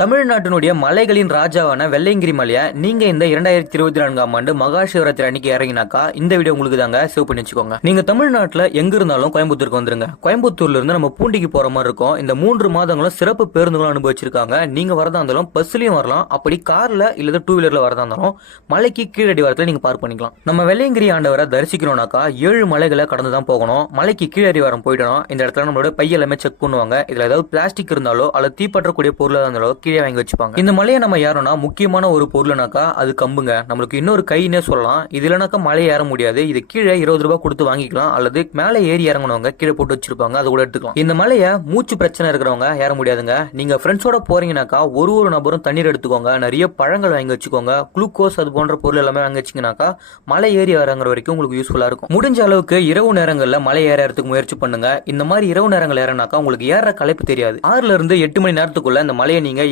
தமிழ்நாட்டினுடைய மலைகளின் ராஜாவான வெள்ளையங்கிரி மலையை நீங்க இந்த 2024ஆம் ஆண்டு மகா சிவராத்திரி அன்னைக்கு இறங்கினாக்கா இந்த வீடியோ உங்களுக்கு தாங்க சேவ் பண்ணி வச்சுக்கோங்க. நீங்க தமிழ்நாட்டுல எங்க இருந்தாலும் கோயம்புத்தூருக்கு வந்துருங்க. கோயம்புத்தூர்ல இருந்து நம்ம பூண்டிக்கு போற மாதிரி இருக்கும். இந்த 3 மாதங்களும் சிறப்பு பேருந்துகளும் அனுபவிச்சிருக்காங்க. நீங்க வரதா இருந்தாலும் பஸ்லயும் வரலாம், அப்படி கார்ல இல்ல டூ வீலர்ல வரதா இருந்தாலும் மலைக்கு கீழடி வரத்துல நீங்க பார்க் பண்ணிக்கலாம். நம்ம வெள்ளையங்கிரி ஆண்டவரை தரிசிக்கணும்னாக்கா 7 மலைகளை கடந்து தான் போகணும். மலைக்கு கீழடி வாரம் போயிடணும். இந்த இடத்துல நம்மளோட பை எல்லாமே செக் பண்ணுவாங்க. இதுல ஏதாவது பிளாஸ்டிக் இருந்தாலோ அல்லது தீப்பற்றக்கூடிய பொருளா இருந்தாலோ கீழே வாங்கி வச்சுப்பாங்க. இந்த மலையை நம்ம ஏறோம்னா முக்கியமான ஒரு பொருள்னாக்கா அது கம்புங்க. நம்மளுக்கு இன்னொரு கைன்னே சொல்லலாம். இது இல்லைனாக்கா மலையை ஏற முடியாது. இது கீழே 20 ரூபாய் கொடுத்து வாங்கிக்கலாம், அல்லது மேலே ஏறி இறங்கணுங்க கீழே போட்டு வச்சிருப்பாங்க, அது கூட எடுத்துக்கலாம். இந்த மலையை மூச்சு பிரச்சனை இருக்கிறவங்க ஏற முடியாதுங்க. நீங்க ஃப்ரெண்ட்ஸோட போறீங்கன்னாக்கா ஒரு நபரும் தண்ணீர் எடுத்துக்கோங்க, நிறைய பழங்கள் வாங்கி வச்சுக்கோங்க, குளுக்கோஸ் அது போன்ற பொருள் எல்லாமே வாங்கி வச்சிங்கனாக்கா மலை ஏறி இறங்குற வரைக்கும் உங்களுக்கு யூஸ்ஃபுல்லா இருக்கும். முடிஞ்ச அளவுக்கு இரவு நேரங்களில் மலை ஏறறதுக்கு முயற்சி பண்ணுங்க. இந்த மாதிரி இரவு நேரங்கள் ஏறனாக்கா உங்களுக்கு ஏற களைப்பு தெரியாது. 6 ல இருந்து 8 மணி நேரத்துக்குள்ள இந்த மலையை நீங்க